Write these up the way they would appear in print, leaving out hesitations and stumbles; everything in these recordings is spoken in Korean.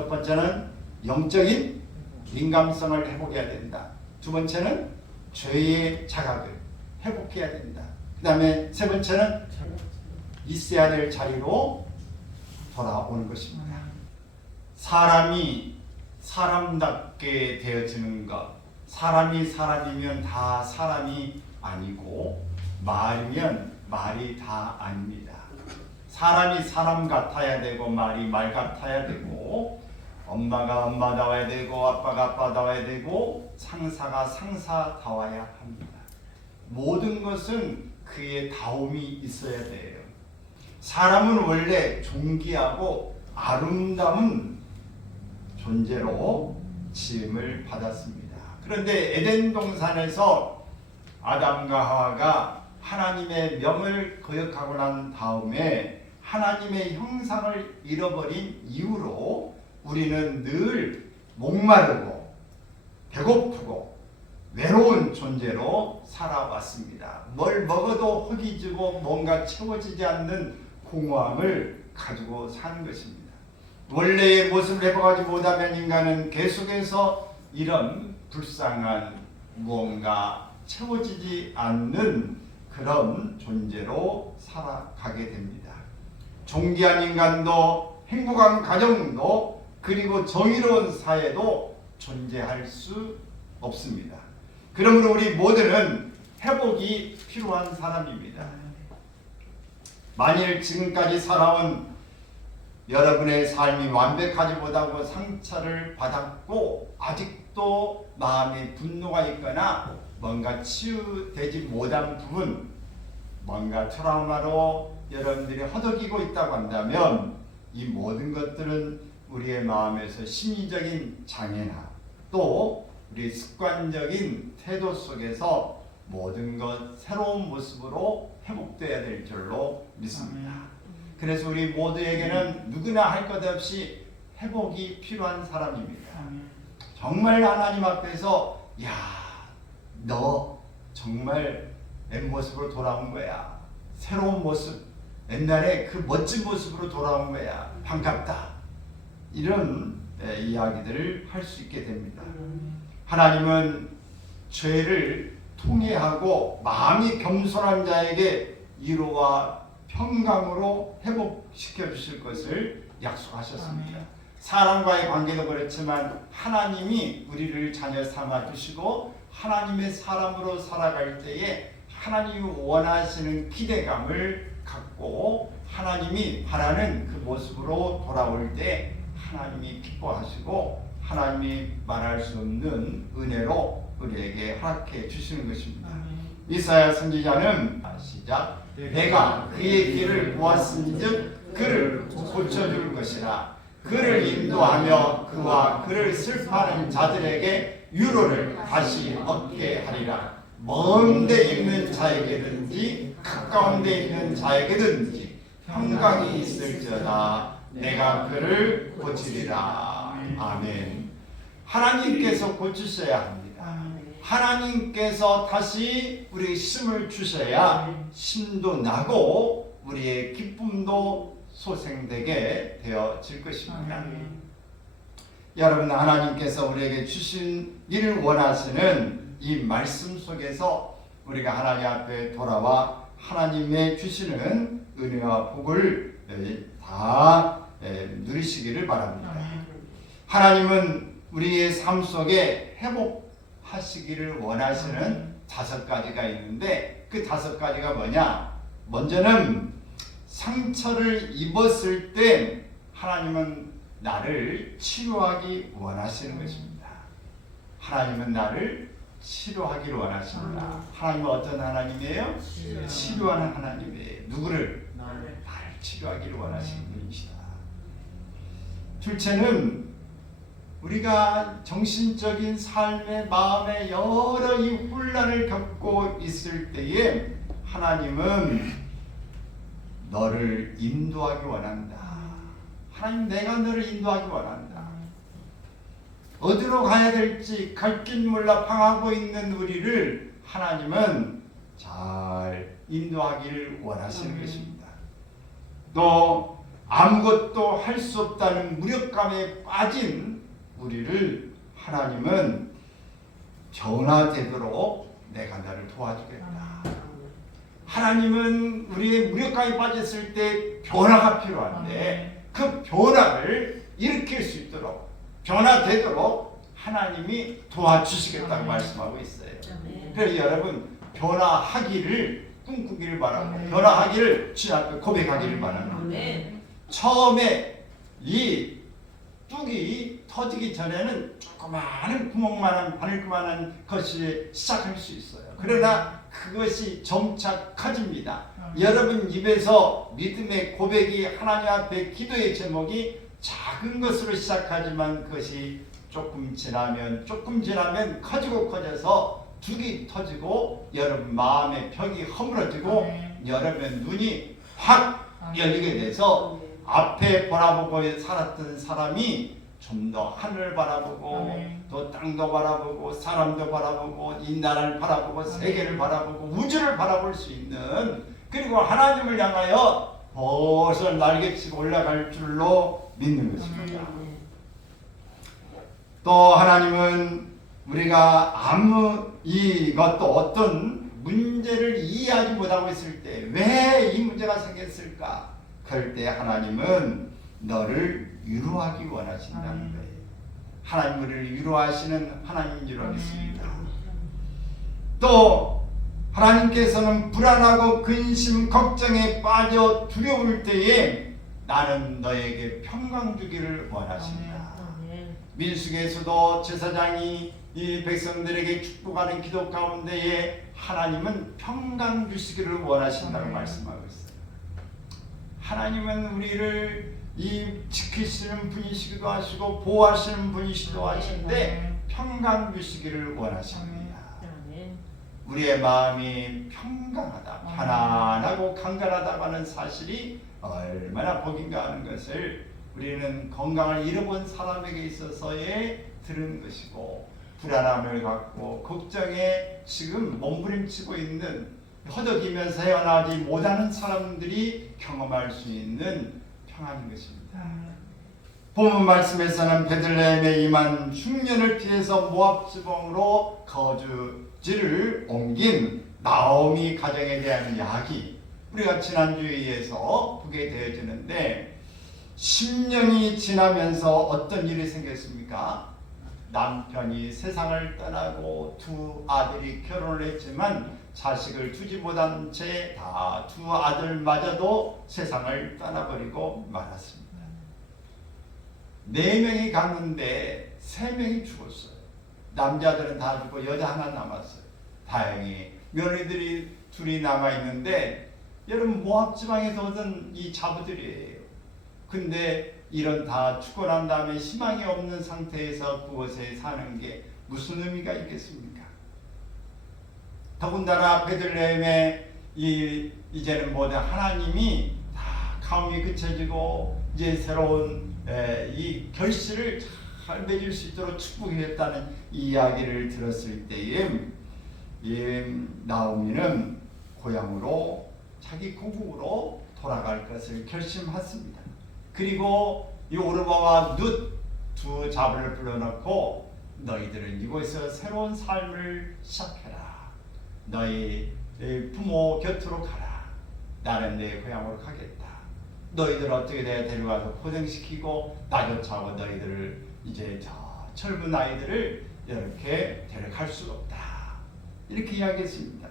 첫 번째는 영적인 민감성을 회복해야 된다. 두 번째는 죄의 자각을 회복해야 된다. 그 다음에 세 번째는 있어야 될 자리로 돌아오는 것입니다. 사람이 사람답게 되어지는 것, 사람이 사람이면 다 사람이 아니고 말이면 말이 다 아닙니다. 사람이 사람 같아야 되고 말이 말 같아야 되고 엄마가 엄마다워야 되고 아빠가 아빠다워야 되고 상사가 상사다워야 합니다. 모든 것은 그의 다움이 있어야 돼요. 사람은 원래 존귀하고 아름다운 존재로 지음을 받았습니다. 그런데 에덴 동산에서 아담과 하와가 하나님의 명을 거역하고 난 다음에 하나님의 형상을 잃어버린 이후로 우리는 늘 목마르고 배고프고 외로운 존재로 살아왔습니다. 뭘 먹어도 허기지고 뭔가 채워지지 않는 공허함을 가지고 사는 것입니다. 원래의 모습을 회복하지 못하면 인간은 계속해서 이런 불쌍한 무언가 채워지지 않는 그런 존재로 살아가게 됩니다. 존귀한 인간도 행복한 가정도 그리고 정의로운 사회도 존재할 수 없습니다. 그러므로 우리 모두는 회복이 필요한 사람입니다. 만일 지금까지 살아온 여러분의 삶이 완벽하지 못하고 상처를 받았고 아직도 마음에 분노가 있거나 뭔가 치유되지 못한 부분, 뭔가 트라우마로 여러분들이 허덕이고 있다고 한다면 이 모든 것들은 우리의 마음에서 심리적인 장애나 또 우리 습관적인 태도 속에서 모든 것 새로운 모습으로 회복돼야 될 줄로 믿습니다. 그래서 우리 모두에게는 누구나 할 것 없이 회복이 필요한 사람입니다. 정말 하나님 앞에서 야, 너 정말 옛모습으로 돌아온 거야. 새로운 모습, 옛날에 그 멋진 모습으로 돌아온 거야. 반갑다. 이런 이야기들을 할 수 있게 됩니다. 하나님은 죄를 통회하고 마음이 겸손한 자에게 위로와 평강으로 회복시켜 주실 것을 약속하셨습니다. 사람과의 관계도 그렇지만 하나님이 우리를 자녀 삼아 주시고 하나님의 사람으로 살아갈 때에 하나님이 원하시는 기대감을 갖고 하나님이 바라는 그 모습으로 돌아올 때 하나님이 기뻐하시고 하나님이 말할 수 없는 은혜로 우리에게 허락해 주시는 것입니다. 이사야 선지자는 시작 내가 그의 길을 보았은즉 그를 고쳐줄 것이라 그를 인도하며 그와 그를 슬퍼하는 자들에게 위로를 다시 얻게 하리라. 먼 데 있는 자에게든지 가까운 데 있는 자에게든지 평강이 있을지어다 내가 그를 고치리라. 아멘. 하나님께서 고치셔야 합니다. 하나님께서 다시 우리에게 힘을 주셔야 힘도 나고 우리의 기쁨도 소생되게 되어질 것입니다. 여러분, 하나님께서 우리에게 주신 일을 원하시는 이 말씀 속에서 우리가 하나님 앞에 돌아와 하나님의 주시는 은혜와 복을 다 누리시기를 바랍니다. 하나님은 우리의 삶 속에 회복하시기를 원하시는 5가지가 있는데 그 5가지가 뭐냐? 먼저는 상처를 입었을 때 하나님은 나를 치료하기 원하시는 것입니다. 하나님은 나를 치료하기를 원하십니다. 하나님은 어떤 하나님이에요? 치료하는 하나님이에요. 누구를? 나를 치료하기를 원하시는 분이시다. 둘째는 우리가 정신적인 삶의 마음에 여러 이 혼란을 겪고 있을 때에 하나님은 너를 인도하기 원한다. 하나님, 내가 너를 인도하기 원한다. 어디로 가야 될지 갈 길 몰라 방하고 있는 우리를 하나님은 잘 인도하기를 원하시는 것입니다. 또 아무것도 할 수 없다는 무력감에 빠진 우리를 하나님은 변화되도록 내가 너를 도와주겠다. 하나님은 우리의 무력감에 빠졌을 때 변화가 필요한데 그 변화를 일으킬 수 있도록 변화되도록 하나님이 도와주시겠다고 말씀하고 있어요. 그래서 여러분 변화하기를 꿈꾸기를 바라고 변화하기를 주님 앞에 고백하기를 바랍니다. 처음에 이 뚝이 터지기 전에는 조그마한 구멍만한 바늘만한 것이 시작할 수 있어요. 그러나 그것이 점차 커집니다. 여러분 입에서 믿음의 고백이 하나님 앞에 기도의 제목이 작은 것으로 시작하지만 그것이 조금 지나면 커지고 커져서 둑이 터지고 여러분 마음의 벽이 허물어지고 여러분 눈이 확 열리게 돼서 앞에 바라보고 살았던 사람이 좀 더 하늘을 바라보고 또 땅도 바라보고 사람도 바라보고 이 나라를 바라보고 세계를 바라보고 우주를 바라볼 수 있는 그리고 하나님을 향하여 벌써 날개치고 올라갈 줄로 믿는 것입니다. 또 하나님은 우리가 아무 이것도 어떤 문제를 이해하지 못하고 있을 때 왜 이 문제가 생겼을까? 그럴 때 하나님은 너를 위로하기 원하신다는 거예요. 하나님 우리를 위로하시는 하나님인 줄 믿습니다. 또 하나님께서는 불안하고 근심, 걱정에 빠져 두려울 때에 나는 너에게 평강 주기를 원하신다. 민수기에서도 제사장이 이 백성들에게 축복하는 기도 가운데에 하나님은 평강 주시기를 원하신다고 말씀하고 있어요. 하나님은 우리를 지키시는 분이시기도 하시고 보호하시는 분이시기도 하신데 평강 주시기를 원하십니다. 우리의 마음이 평강하다, 편안하고 강건하다고 하는 사실이 얼마나 복인가 하는 것을 우리는 건강을 잃어본 사람에게 있어서의 들은 것이고 불안함을 갖고 걱정에 지금 몸부림치고 있는 허덕이면서 헤어나지 못하는 사람들이 경험할 수 있는 평안인 것입니다. 본문 말씀에서는 베들레헴에 임한 흉년을 피해서 모압 지방으로 거주지를 옮긴 나오미 가정에 대한 이야기 우리가 지난주에 의해서 보게 되어지는데 10년이 지나면서 어떤 일이 생겼습니까? 남편이 세상을 떠나고 두 아들이 결혼을 했지만 자식을 두지 못한 채 다 두 아들마저도 세상을 떠나버리고 말았습니다. 4명이 갔는데 3명이 죽었어요. 남자들은 다 죽고 여자 하나 남았어요. 다행히 며느리들이 둘이 남아있는데 여러분 모압 지방에서 얻은 이 자부들이에요. 근데 이런 다 죽고 난 다음에 희망이 없는 상태에서 그곳에 사는 게 무슨 의미가 있겠습니까? 더군다나 베들레헴에 이제는 모든 하나님이 다 가뭄이 그쳐지고 이제 새로운 이 결실을 잘 맺을 수 있도록 축복했다는 이야기를 들었을 때에 나오미는 고향으로 자기 고국으로 돌아갈 것을 결심했습니다. 그리고 이 오르바와 룻 두 자부를 불러놓고 너희들은 이곳에서 새로운 삶을 시작해라. 너희 부모 곁으로 가라. 나는 내 고향으로 가겠다. 너희들 어떻게 내가 데려가서 고생시키고 나조차고 너희들을 이제 저 젊은 아이들을 이렇게 데려갈 수 없다. 이렇게 이야기했습니다.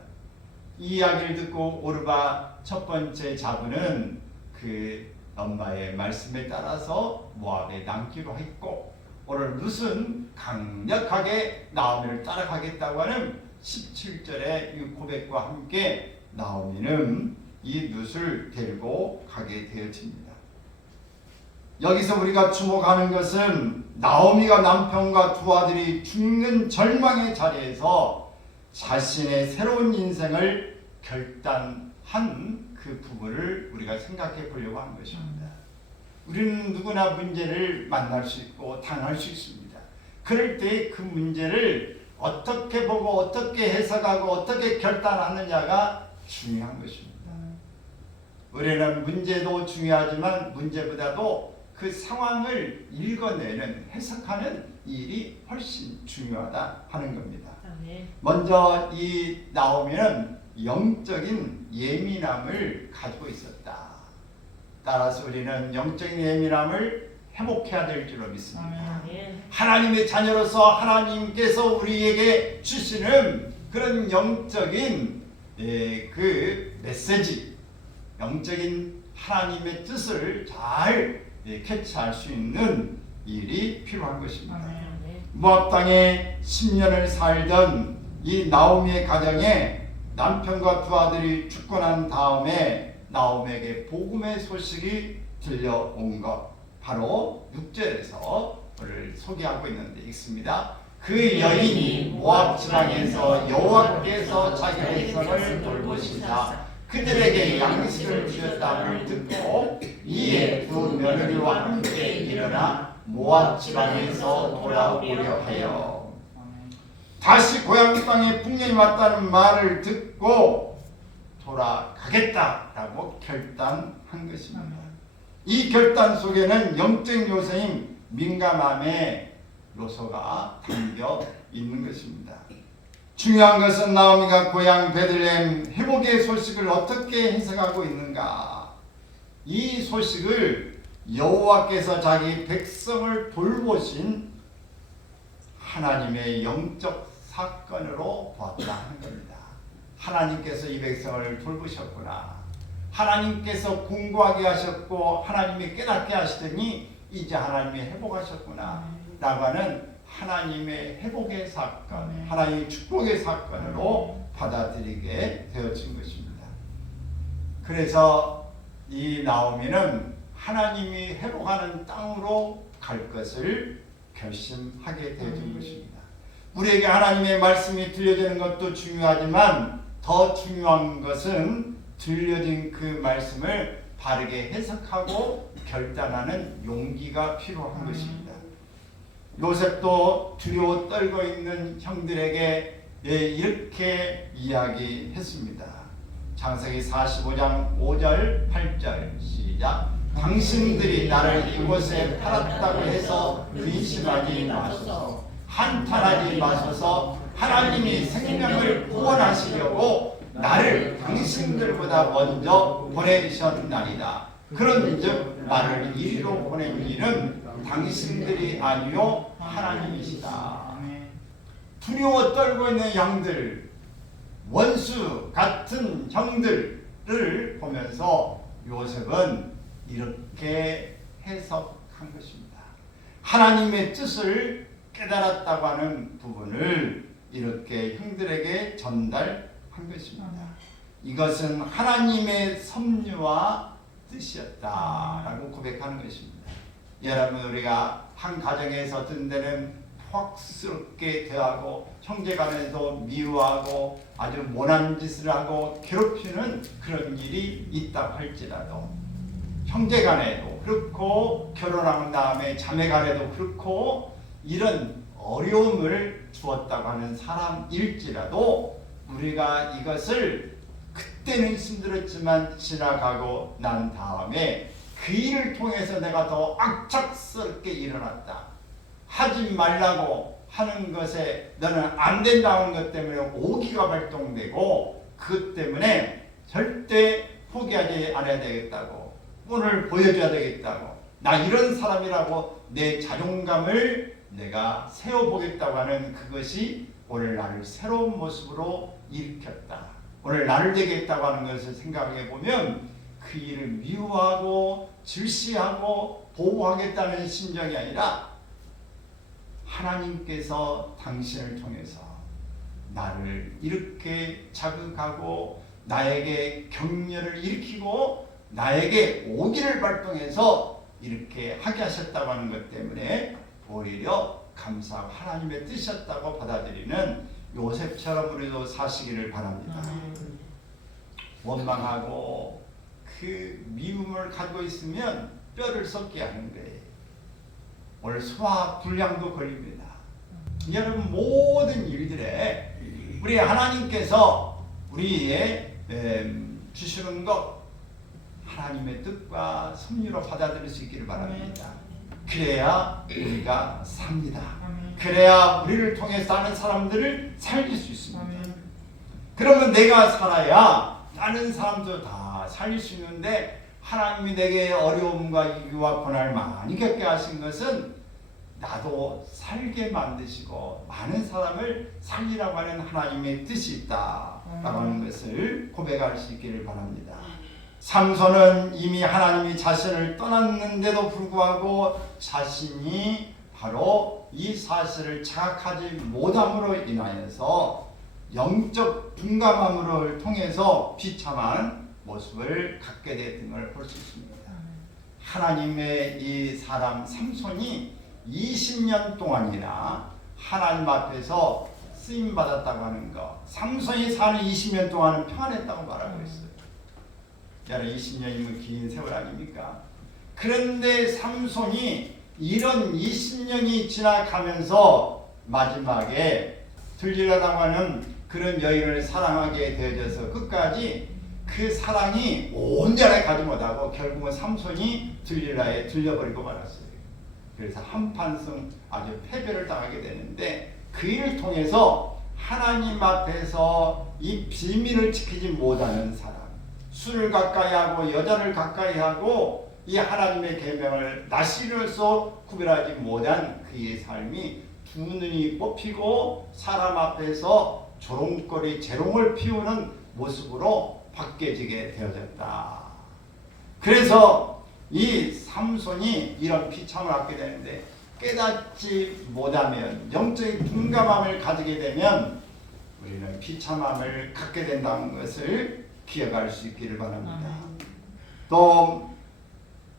이 이야기를 듣고 오르바 첫 번째 자부는 그 엄마의 말씀에 따라서 모압에 남기로 했고 오늘 룻은 강력하게 나오미를 따라가겠다고 하는 17절의 이 고백과 함께 나오미는 이 룻을 데리고 가게 되어집니다. 여기서 우리가 주목하는 것은 나오미가 남편과 두 아들이 죽는 절망의 자리에서 자신의 새로운 인생을 결단한 그 부분을 우리가 생각해 보려고 하는 것입니다. 우리는 누구나 문제를 만날 수 있고 당할 수 있습니다. 그럴 때 그 문제를 어떻게 보고 어떻게 해석하고 어떻게 결단하느냐가 중요한 것입니다. 우리는 문제도 중요하지만 문제보다도 그 상황을 읽어내는 해석하는 일이 훨씬 중요하다 하는 겁니다. 먼저 이 나오미는 영적인 예민함을 가지고 있었다. 따라서 우리는 영적인 예민함을 회복해야 될 줄로 믿습니다. 하나님의 자녀로서 하나님께서 우리에게 주시는 그런 영적인 그 메시지, 영적인 하나님의 뜻을 잘 캐치할 수 있는 일이 필요한 것입니다. 모압 땅에 10년을 살던 이 나오미의 가정에 남편과 두 아들이 죽고 난 다음에 나오미에게 복음의 소식이 들려온 것, 바로 6절에서 오늘 소개하고 있는데 읽습니다. 그 여인이 모압 지방에서 여호와께서 자기 백성을 돌보시사 그들에게 양식을 주셨다를 듣고 이에 두 며느리와 함께 일어나 모압 지방에서 돌아오려 하여 다시 고향 땅에 풍년이 왔다는 말을 듣고 돌아가겠다라고 결단한 것입니다. 이 결단 속에는 영적 요소인 민감함의 요소가 담겨 있는 것입니다. 중요한 것은 나오미가 고향 베들레헴 회복의 소식을 어떻게 해석하고 있는가. 이 소식을 여호와께서 자기 백성을 돌보신 하나님의 영적 사건으로 보았다 하는 겁니다. 하나님께서 이 백성을 돌보셨구나. 하나님께서 공부하게 하셨고 하나님이 깨닫게 하시더니 이제 하나님이 회복하셨구나 라고 하는 하나님의 회복의 사건, 하나님의 축복의 사건으로 받아들이게 되어진 것입니다. 그래서 이 나오미는 하나님이 회복하는 땅으로 갈 것을 결심하게 되어진 것입니다. 우리에게 하나님의 말씀이 들려지는 것도 중요하지만 더 중요한 것은 들려진 그 말씀을 바르게 해석하고 결단하는 용기가 필요한 것입니다. 요셉도 두려워 떨고 있는 형들에게 이렇게 이야기했습니다. 창세기 45장 5절 8절 시작. 당신들이 나를 이곳에 팔았다고 해서 근심하지 마소서. 한탄하지 마소서. 하나님이 생명을 구원하시려고 나를 당신들보다 먼저 보내셨나이다. 그런즉 나를 이리로 보낸 이는 당신들이 아니요 하나님이시다. 두려워 떨고 있는 양들, 원수 같은 형들을 보면서 요셉은 이렇게 해석한 것입니다. 하나님의 뜻을 깨달았다고 하는 부분을 이렇게 형들에게 전달한 것입니다. 이것은 하나님의 섭리와 뜻이었다라고 고백하는 것입니다. 여러분, 우리가 한 가정에서 어떤 때는 폭스럽게 대하고 형제간에도 미워하고 아주 모난 짓을 하고 괴롭히는 그런 일이 있다고 할지라도 형제간에도 그렇고 결혼한 다음에 자매간에도 그렇고 이런 어려움을 주었다고 하는 사람일지라도 우리가 이것을 그때는 힘들었지만 지나가고 난 다음에 그 일을 통해서 내가 더 악착스럽게 일어났다. 하지 말라고 하는 것에 너는 안 된다는 것 때문에 오기가 발동되고 그것 때문에 절대 포기하지 않아야 되겠다고, 오늘 보여줘야 되겠다고, 나 이런 사람이라고 내 자존감을 내가 세워보겠다고 하는 그것이 오늘 나를 새로운 모습으로 일으켰다. 오늘 나를 되겠다고 하는 것을 생각해 보면 그 일을 미워하고 질시하고 보호하겠다는 심정이 아니라 하나님께서 당신을 통해서 나를 이렇게 자극하고 나에게 격려를 일으키고 나에게 오기를 발동해서 이렇게 하게 하셨다고 하는 것 때문에 오히려 감사하고 하나님의 뜻이었다고 받아들이는 요셉처럼 우리도 사시기를 바랍니다. 원망하고 그 미움을 가지고 있으면 뼈를 썩게 하는 거예요. 오늘 소화 불량도 걸립니다. 여러분, 모든 일들에 우리 하나님께서 우리의 주시는 것, 하나님의 뜻과 섭리로 받아들일 수 있기를 바랍니다. 그래야 우리가 삽니다. 그래야 우리를 통해 사는 사람들을 살릴 수 있습니다. 그러면 내가 살아야 다른 사람도 다 살릴 수 있는데, 하나님이 내게 어려움과 위기와 고난을 많이 겪게 하신 것은 나도 살게 만드시고 많은 사람을 살리라고 하는 하나님의 뜻이 있다라고 하는 것을 고백할 수 있기를 바랍니다. 삼손은 이미 하나님이 자신을 떠났는데도 불구하고 자신이 바로 이 사실을 자각하지 못함으로 인하여서 영적 둔감함을 통해서 비참한 모습을 갖게 되는 걸 볼 수 있습니다. 하나님의 이 사람 삼손이 20년 동안이나 하나님 앞에서 쓰임 받았다고 하는 것, 삼손이 사는 20년 동안은 평안했다고 말하고 있어요. 여러분 20년이면 긴 세월 아닙니까? 그런데 삼손이 이런 20년이 지나가면서 마지막에 들리라라고 하는 그런 여인을 사랑하게 되어져서 끝까지 그 사랑이 온전히 가지 못하고 결국은 삼손이 들리라에 들려버리고 말았어요. 그래서 한판승 아주 패배를 당하게 되는데, 그 일을 통해서 하나님 앞에서 이 비밀을 지키지 못하는 사람, 술을 가까이하고 여자를 가까이하고 이 하나님의 계명을 낯으로서 구별하지 못한 그의 삶이 두 눈이 뽑히고 사람 앞에서 조롱거리 재롱을 피우는 모습으로 바뀌어지게 되어졌다. 그래서 이 삼손이 이런 비참을 갖게 되는데, 깨닫지 못하면, 영적인 둔감함을 가지게 되면 우리는 비참함을 갖게 된다는 것을 기억할 수 있기를 바랍니다. 또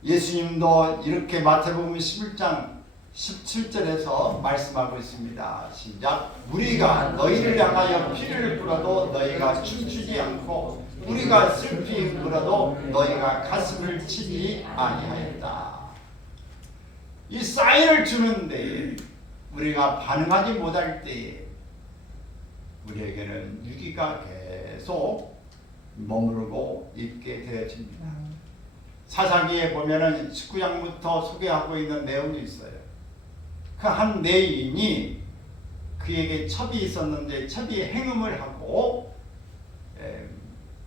예수님도 이렇게 마태복음 11장 17절에서 말씀하고 있습니다. 시작. 우리가 너희를 향하여 피를 뿌려도 너희가 춤추지 않고 우리가 슬피 울어도 너희가 가슴을 치지 아니하였다. 이 사인을 주는데 우리가 반응하지 못할 때 우리에게는 위기가 계속 머무르고 있게 되어집니다. 사사기에 보면은 19장부터 소개하고 있는 내용이 있어요. 그 한 내인이 그에게 첩이 있었는데 첩이 행음을 하고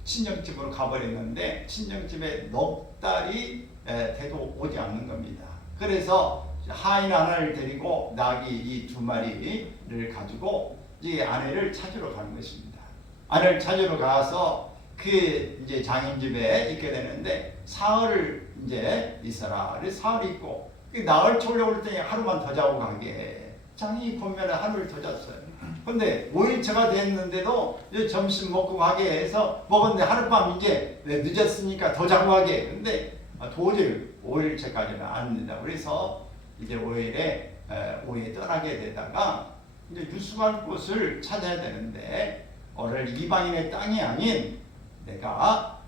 친정집으로 가버렸는데 친정집에 넉 달이 돼도 오지 않는 겁니다. 그래서 하인 하나를 데리고 나귀 이 두 마리를 가지고 이 아내를 찾으러 가는 것입니다. 아내를 찾으러 가서 그 이제 장인 집에 있게 되는데 사흘을 이제 있어라. 그래서 사흘 있고 나흘 초려올 때 하루만 더 자고 가게. 장인이 보면 하루를 더 잤어요. 근데 5일째가 됐는데도 이제 점심 먹고 가게 해서 먹었는데 하룻밤 이제 늦었으니까 더 자고 가게. 근데 도저히 5일째까지는 안 된다. 그래서 이제 5일에 떠나게 되다가 이제 유숙할 곳을 찾아야 되는데 오늘 이방인의 땅이 아닌 내가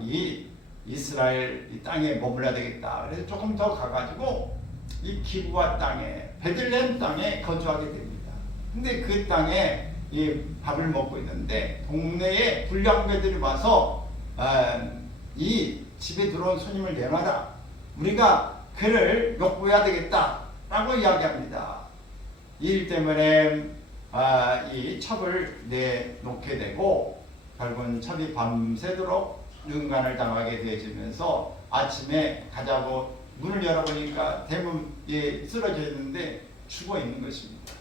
이 이스라엘 이 땅에 머물러야 되겠다. 그래서 조금 더 가가지고 이 기브아 땅에 베들레헴 땅에 거주하게 됩니다. 근데 그 땅에 이 밥을 먹고 있는데 동네에 불량배들이 와서 이 집에 들어온 손님을 내놔라. 우리가 그를 욕보해야 되겠다라고 이야기합니다. 이 일 때문에 이 첩을 내놓게 되고 결국은 첩이 밤새도록 능간을 당하게 되어지면서 아침에 가자고 문을 열어보니까 대문에 쓰러져 있는데 죽어 있는 것입니다.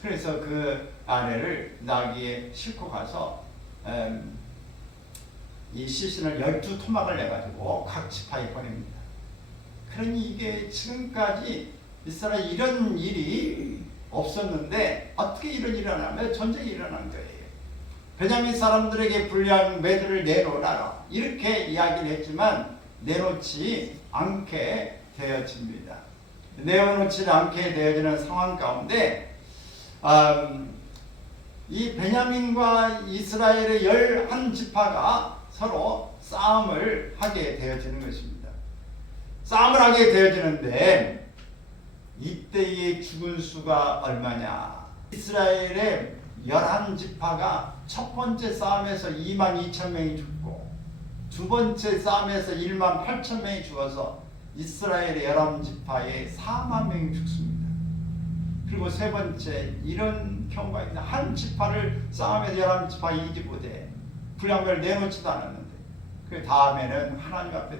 그래서 그 아내를 나귀에 싣고 가서 이 시신을 12토막을 내가지고 각 지파에 보냅니다. 그러니 이게 지금까지 이스라엘 이런 일이 없었는데 어떻게 이런 일이 일어나면 전쟁이 일어난 거예요. 베냐민 사람들에게 불리한 매들을 내놓으라 이렇게 이야기를 했지만 내놓지 않게 되어집니다. 내놓지 않게 되어지는 상황 가운데 이 베냐민과 이스라엘의 11지파가 서로 싸움을 하게 되어지는 것입니다. 싸움을 하게 되어지는데 이때의 죽은 수가 얼마냐? 이스라엘의 11지파가 첫 번째 싸움에서 22,000명이 죽고 두 번째 싸움에서 1만 8천 명이 죽어서 이스라엘의 11지파에 4만 명이 죽습니다. 그리고 세 번째 이런 경우가 있다. 한 지파를 싸움에서 11지파 이기지 못해 불량배를 내놓지도 않았는데 그 다음에는 하나님 앞에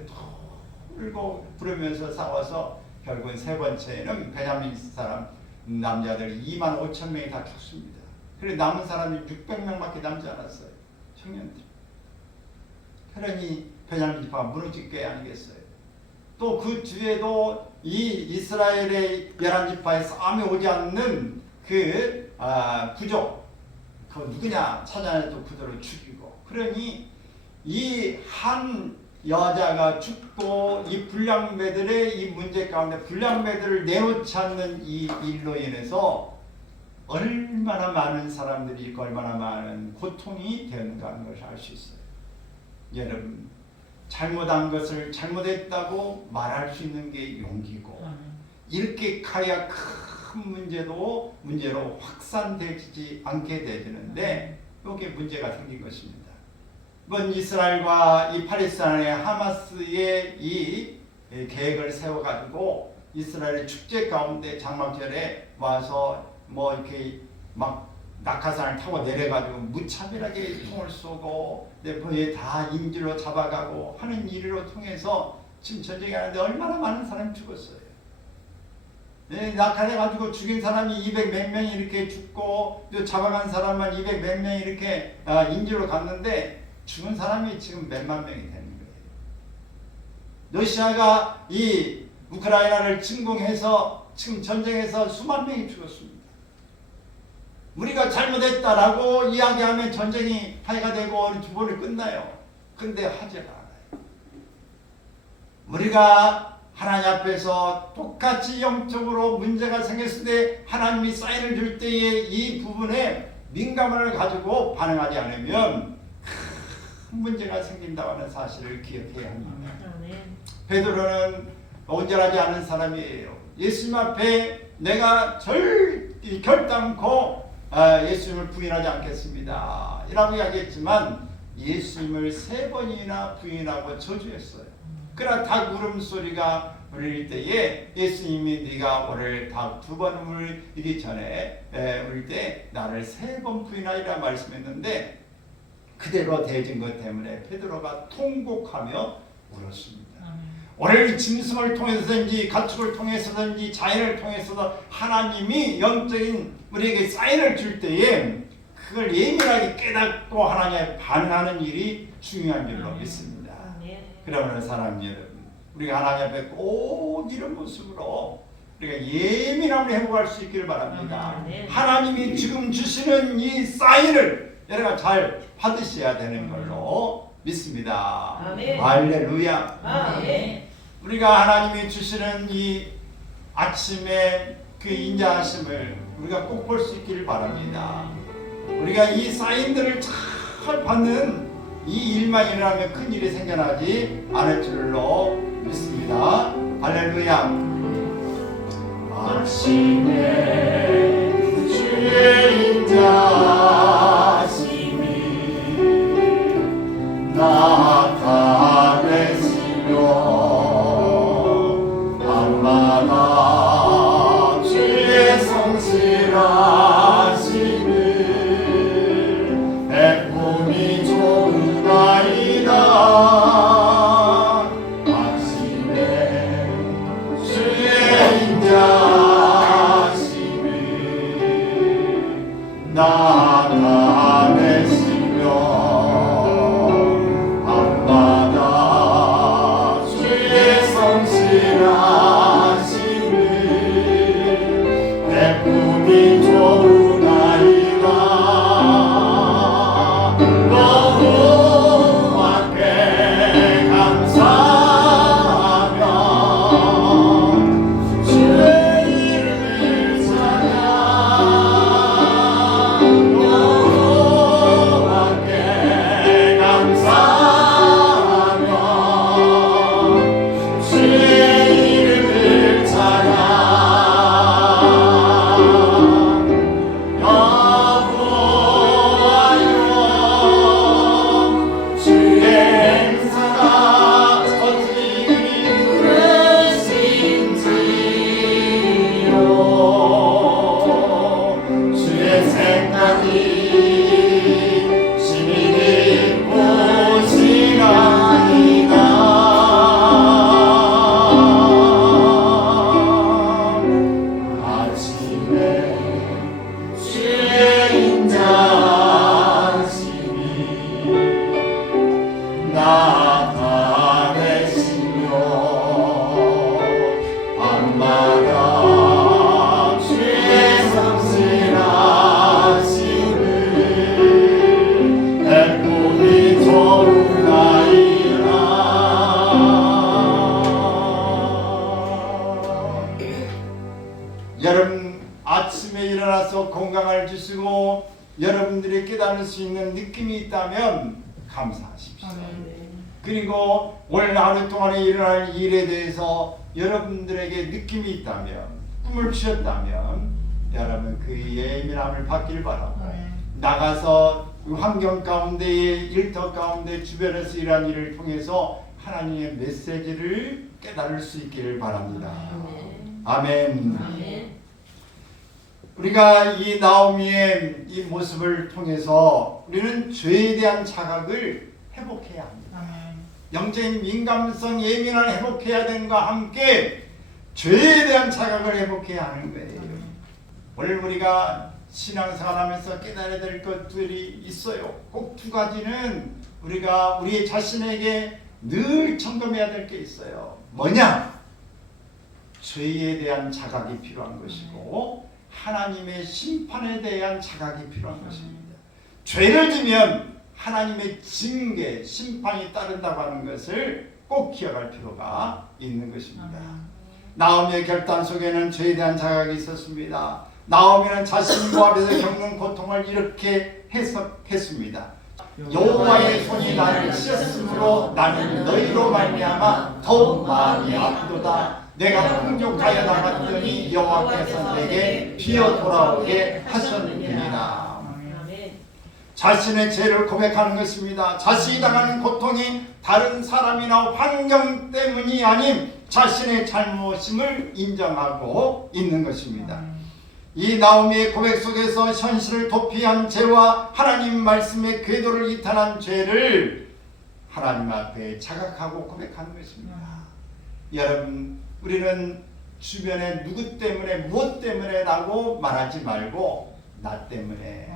울고 부르면서 싸워서 결국은 세 번째는 베냐민 사람 남자들이 2만 5천 명이 다 죽습니다. 그리고 남은 사람이 600명밖에 남지 않았어요. 청년들. 그러니 베냐민 지파가 무너질 게 아니겠어요. 또 그 뒤에도 이 이스라엘의 11지파에 싸움이 오지 않는 그 부족 그 누구냐 찾아내도 그들을 죽이고 그러니 이 한 여자가 죽고 이 불량배들의 이 문제 가운데 불량배들을 내놓지 않는 이 일로 인해서 얼마나 많은 사람들이 있고 얼마나 많은 고통이 되는가 하는 것을 알 수 있어요. 여러분 잘못한 것을 잘못했다고 말할 수 있는 게 용기고 이렇게 가야 큰 문제로 확산되지 않게 되는데 여기에 문제가 생긴 것입니다. 이번 이스라엘과 이 팔레스타인의 하마스의 이 계획을 세워가지고 이스라엘의 축제 가운데 장막절에 와서 뭐 이렇게 막 낙하산을 타고 내려가지고 무차별하게 총을 쏘고 내포에 다 인질로 잡아가고 하는 일로 통해서 지금 전쟁이 하는데 얼마나 많은 사람이 죽었어요. 낙하해가지고 죽인 사람이 200 몇 명이 이렇게 죽고 또 잡아간 사람만 200 몇 명이 이렇게 인질로 갔는데 죽은 사람이 지금 몇만 명이 되는 거예요. 러시아가 이 우크라이나를 침공해서 지금 전쟁에서 수만 명이 죽었습니다. 우리가 잘못했다라고 이야기하면 전쟁이 파해가 되고 주보를 끝나요. 근데 하지가 않아요. 우리가 하나님 앞에서 똑같이 영적으로 문제가 생겼을 때 하나님이 사인을 줄 때에 이 부분에 민감함을 가지고 반응하지 않으면 큰 문제가 생긴다고 하는 사실을 기억해야 합니다. 베드로는 온전하지 않은 사람이에요. 예수님 앞에 내가 결단코 예수님을 부인하지 않겠습니다 이라고 이야기했지만 예수님을 3번이나 부인하고 저주했어요. 그러나 닭 울음소리가 울릴 때에 예수님이 네가 오늘 닭 2번 울기 전에 울릴 때 나를 3번 부인하리라 말씀했는데 그대로 되어진 것 때문에 베드로가 통곡하며 울었습니다. 오늘 짐승을 통해서든지 가축을 통해서든지 자연을 통해서도 하나님이 영적인 우리에게 사인을 줄 때에 그걸 예민하게 깨닫고 하나님에 반응하는 일이 중요한 줄로 믿습니다. 그러므로 사랑하는 여러분, 우리가 하나님 앞에 꼭 이런 모습으로 우리가 예민함을 회복할 수 있기를 바랍니다. 하나님이 지금 주시는 이 사인을 여러분 잘 받으셔야 되는 걸로 믿습니다. 아멘. 할렐루야. 아멘. 우리가 하나님이 주시는 이 아침에 그 인자하심을 우리가 꼭 볼 수 있기를 바랍니다. 우리가 이 사인들을 잘 받는 이 일만 일어나면 큰 일이 생겨나지 않을 줄로 믿습니다. 할렐루야. 아침에 주의 인자하심이 나타내시며 밤마다 주의 성실하심을 베품이 좋으나이다. 아침에 주의 인자하심을 나타내시며 밤마다 주의 성실하심을 베품이 좋으나이다. 아침에 일어나서 건강을 주시고 여러분들이 깨달을 수 있는 느낌이 있다면 감사하십시오. 그리고 오늘 하루 동안에 일어날 일에 대해서 여러분들에게 느낌이 있다면, 꿈을 주셨다면 여러분 그 예민함을 받길 바라고 나가서 환경 가운데, 일터 가운데, 주변에서 일하는 일을 통해서 하나님의 메시지를 깨달을 수 있기를 바랍니다. 아멘. 아멘. 우리가 이 나오미의 이 모습을 통해서 우리는 죄에 대한 자각을 회복해야 합니다. 영적인 민감성, 예민을 회복해야 되는과 함께 죄에 대한 자각을 회복해야 하는 거예요. 오늘 우리가 신앙생활하면서 깨달아야 될 것들이 있어요. 꼭 두 가지는 우리가 우리 자신에게 늘 점검해야 될 게 있어요. 뭐냐? 죄에 대한 자각이 필요한 것이고 하나님의 심판에 대한 자각이 필요한 것입니다. 죄를 지면 하나님의 징계, 심판이 따른다고 하는 것을 꼭 기억할 필요가 있는 것입니다. 나오미의 결단 속에는 죄에 대한 자각이 있었습니다. 나오미는 자신 모압에서 겪는 고통을 이렇게 해석했습니다. 여호와의 손이 나를 치셨으므로 나는 너희로 말미암아 더욱 마음이 아프도다. 내가 풍족하여 나갔더니 여호와께서 내게 비어 돌아오게 하셨느니라. 자신의 죄를 고백하는 것입니다. 자신이 당하는 고통이 다른 사람이나 환경 때문이 아닌 자신의 잘못임을 인정하고 있는 것입니다. 이 나오미의 고백 속에서 현실을 도피한 죄와 하나님 말씀의 궤도를 이탈한 죄를 하나님 앞에 자각하고 고백하는 것입니다. 여러분, 우리는 주변에 누구 때문에, 무엇 때문에 라고 말하지 말고 나 때문에,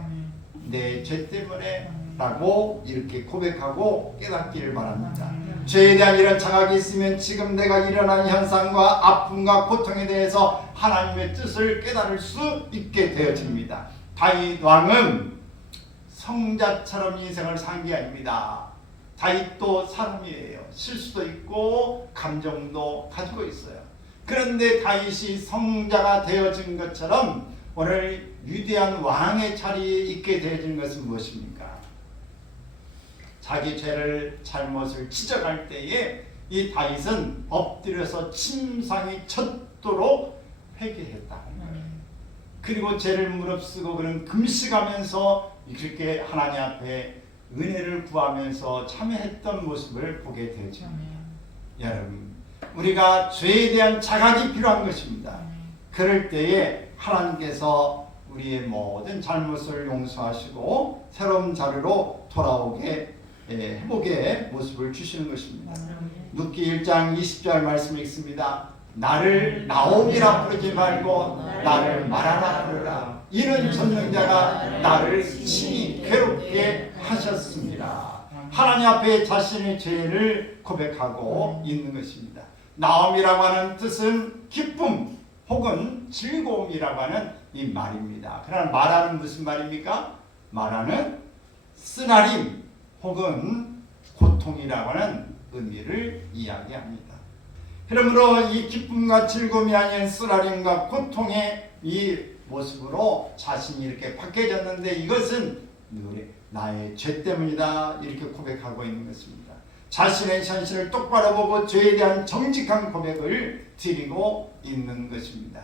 내 죄 때문에 라고 이렇게 고백하고 깨닫기를 바랍니다. 죄에 대한 이런 자각이 있으면 지금 내가 일어난 현상과 아픔과 고통에 대해서 하나님의 뜻을 깨달을 수 있게 되어집니다. 다윗 왕은 성자처럼 인생을 산 게 아닙니다. 다윗도 사람이에요. 실수도 있고 감정도 가지고 있어요. 그런데 다윗이 성자가 되어진 것처럼 오늘 위대한 왕의 자리에 있게 되어진 것은 무엇입니까? 자기 죄를, 잘못을 지적할 때에 이 다윗은 엎드려서 침상이 쳤도록 회개했다는 거예요. 그리고 죄를 무릅쓰고 그는 금식하면서 그렇게 하나님 앞에 은혜를 구하면서 참여했던 모습을 보게 되죠. 여러분, 우리가 죄에 대한 자각이 필요한 것입니다. 그럴 때에 하나님께서 우리의 모든 잘못을 용서하시고 새로운 자리로 돌아오게 회복의 모습을 주시는 것입니다. 룻기 1장 20절 말씀 읽습니다. 나를 나오미라 부르지 말고 나를 마라라 부르라. 이는 전능자가 나를 친히 괴롭게 하셨습니다. 하나님 앞에 자신의 죄를 고백하고 있는 것입니다. 나오미라고 하는 뜻은 기쁨 혹은 즐거움이라고 하는 이 말입니다. 그러나 마라는 무슨 말입니까? 마라는 쓰나림 혹은 고통이라고 하는 의미를 이야기합니다. 그러므로 이 기쁨과 즐거움이 아닌 쓰나림과 고통의 이 모습으로 자신이 이렇게 바뀌어졌는데 이것은 나의 죄 때문이다 이렇게 고백하고 있는 것입니다. 자신의 현실을 똑바로 보고 죄에 대한 정직한 고백을 드리고 있는 것입니다.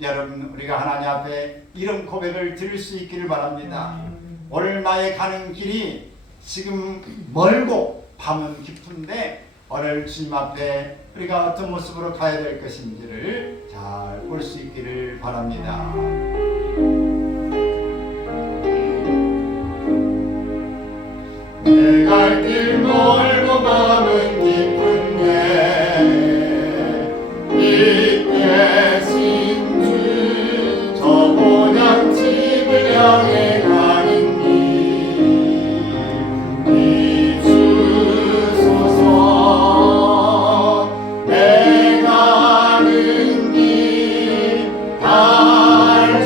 여러분, 우리가 하나님 앞에 이런 고백을 드릴 수 있기를 바랍니다. 오늘 나의 가는 길이 지금 멀고 밤은 깊은데 오늘 주님 앞에 우리가 어떤 모습으로 가야 될 것인지를 잘 볼 수 있기를 바랍니다. 내 갈 길 멀고 밤은 깊은데 이때 신주 저 본향집을 향해 가는 길 이주소서 내 가는 길 갈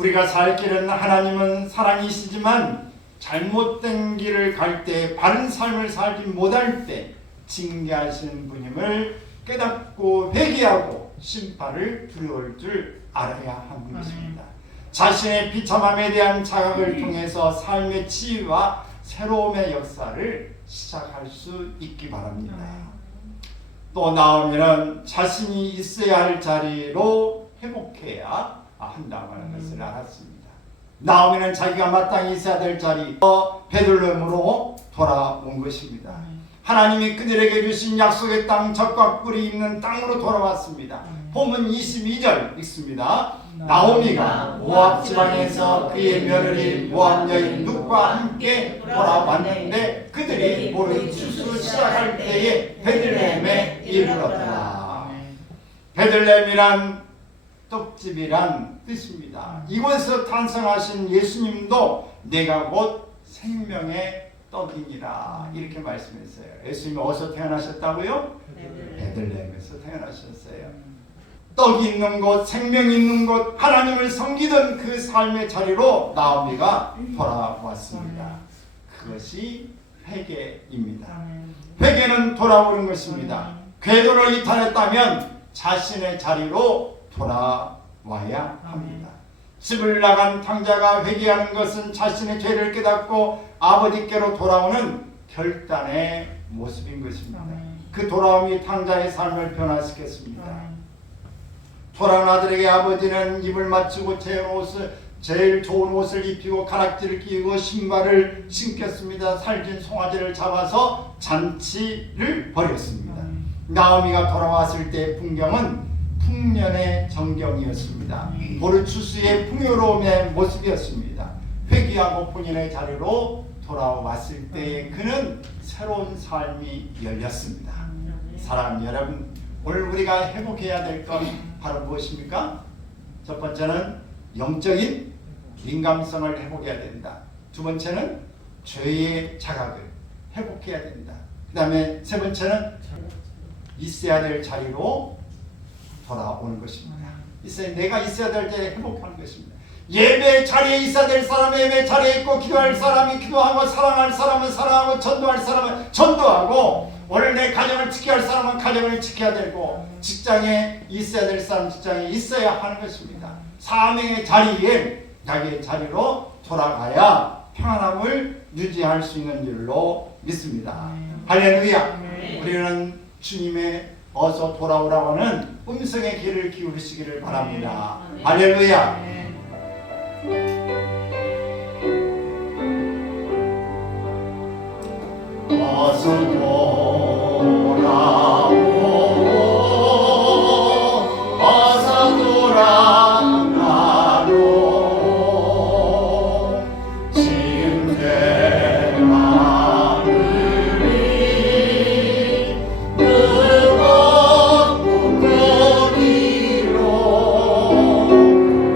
우리가 살 길은 하나님은 사랑이시지만 잘못된 길을 갈 때, 바른 삶을 살지 못할 때 징계하시는 분임을 깨닫고 회개하고 심판을 두려울 줄 알아야 하는 것입니다. 자신의 비참함에 대한 자각을 통해서 삶의 치유와 새로움의 역사를 시작할 수 있기 바랍니다. 또 나오면은 자신이 있어야 할 자리로 회복해야 한다는 것을 알았습니다. 나오면은 자기가 마땅히 있어야 될 자리 베들레헴으로 돌아온 것입니다. 하나님이 그들에게 주신 약속의 땅, 젖과 꿀이 있는 땅으로 돌아왔습니다. 본문 22절 읽습니다. 나오미가 모압 지방에서 그의 며느리 모압 여인 룻과 함께 돌아왔는데 그들이 모른 추수 시작할 때에 베들레헴에 이르렀더라. 베들레헴이란 떡집이란 뜻입니다. 이곳에서 탄생하신 예수님도 내가 곧 생명의 떡이니라 이렇게 말씀했어요. 예수님이 어디서 태어나셨다고요? 베들레헴에서 태어나셨어요. 떡이 있는 곳, 생명이 있는 곳, 하나님을 섬기던 그 삶의 자리로 나오미가 돌아왔습니다. 그것이 회개입니다. 회개는 돌아오는 것입니다. 궤도를 이탈했다면 자신의 자리로 돌아와야 합니다. 집을 나간 탕자가 회개하는 것은 자신의 죄를 깨닫고 아버지께로 돌아오는 결단의 모습인 것입니다. 그 돌아옴이 탕자의 삶을 변화시켰습니다. 돌아온 아들에게 아버지는 입을 맞추고 제일 좋은 옷을 입히고 가락지를 끼우고 신발을 신겼습니다. 살찐 송아지를 잡아서 잔치를 벌였습니다. 나오미가 돌아왔을 때의 풍경은 풍년의 정경이었습니다. 보르추스의 풍요로움의 모습이었습니다. 회개하고 본인의 자리로 돌아왔을 때에 그는 새로운 삶이 열렸습니다. 사랑하는 여러분, 오늘 우리가 회복해야 될 건 바로 무엇입니까? 첫 번째는 영적인 민감성을 회복해야 된다. 두 번째는 죄의 자각을 회복해야 된다. 그 다음에 세 번째는 있어야 될 자리로 돌아오는 것입니다. 내가 있어야 될 자리에 회복하는 것입니다. 예배 자리에 있어야 될 사람은 예배 자리에 있고, 기도할 사람이 기도하고, 사랑할 사람은 사랑하고, 전도할 사람은 전도하고, 오늘 내 가정을 지켜야 할 사람은 가정을 지켜야 되고, 직장에 있어야 될 사람은 직장에 있어야 하는 것입니다. 사명의 자리에 자기의 자리로 돌아가야 평안함을 유지할 수 있는 줄로 믿습니다. 할렐루야. 우리는 주님의 어서 돌아오라고 하는 음성의 귀를 기울이시기를 바랍니다. 할렐루야. 어서 돌아오고 어서 돌아가로 지은 내 마음이 무겁고 거리로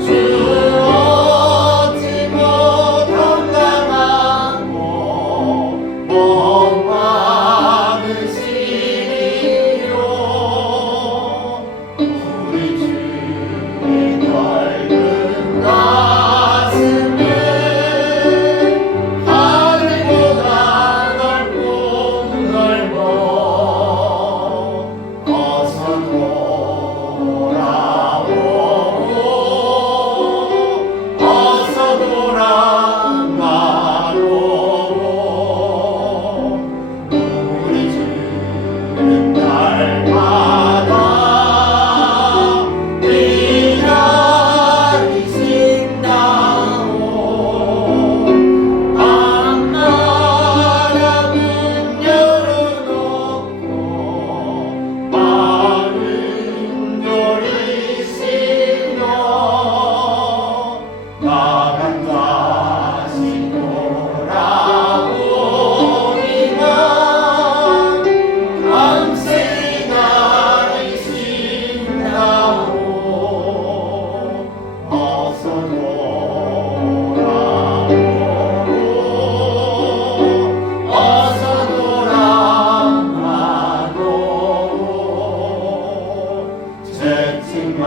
주어지 못한다고 채찍만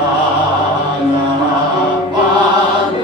아파도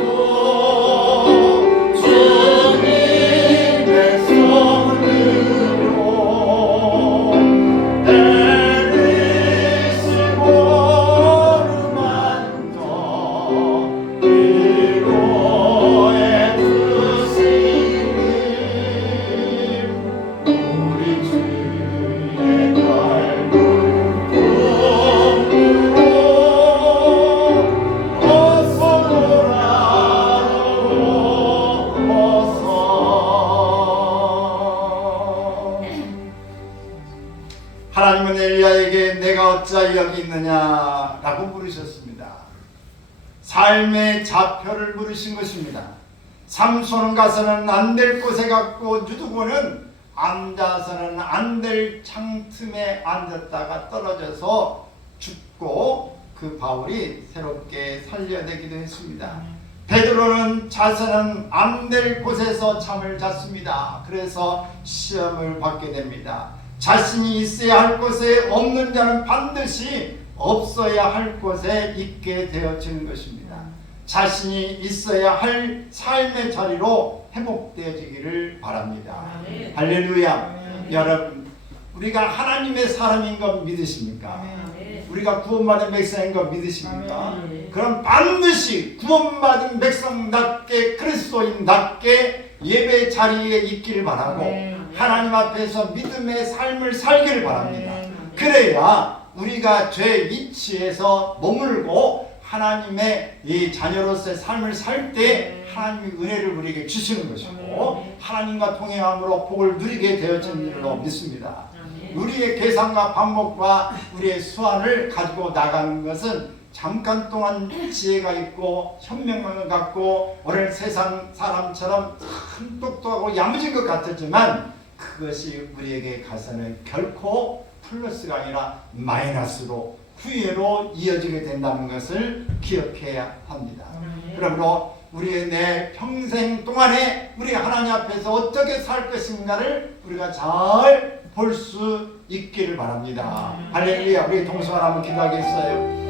여기 있느냐라고 물으셨습니다. 삶의 좌표를 물으신 것입니다. 삼손은 가서는 안 될 곳에 갔고 누드고는 앉아서는 안 될 창틈에 앉았다가 떨어져서 죽고 그 바울이 새롭게 살려내기도 했습니다. 베드로는 자서는 안 될 곳에서 잠을 잤습니다. 그래서 시험을 받게 됩니다. 자신이 있어야 할 곳에 없는 자는 반드시 없어야 할 곳에 있게 되어지는 것입니다. 자신이 있어야 할 삶의 자리로 회복되어지기를 바랍니다. 할렐루야. 여러분, 우리가 하나님의 사람인 것 믿으십니까? 우리가 구원받은 백성인 것 믿으십니까? 그럼 반드시 구원받은 백성답게 그리스도인답게 예배 자리에 있기를 바라고 하나님 앞에서 믿음의 삶을 살기를 바랍니다. 그래야 우리가 죄 위치에서 머물고 하나님의 이 자녀로서의 삶을 살 때 하나님의 은혜를 우리에게 주시는 것이고 하나님과 동행함으로 복을 누리게 되어지는 줄로 믿습니다. 우리의 계산과 방법과 우리의 수완을 가지고 나가는 것은 잠깐 동안 지혜가 있고 현명함을 갖고 오늘 세상 사람처럼 참 똑똑하고 야무진 것 같았지만 그것이 우리에게 가서는 결코 플러스가 아니라 마이너스로 후회로 이어지게 된다는 것을 기억해야 합니다. 그러므로 우리의 내 평생 동안에 우리 하나님 앞에서 어떻게 살 것인가를 우리가 잘 볼 수 있기를 바랍니다. 할렐루야. 우리 동서가 한번 기도하겠어요.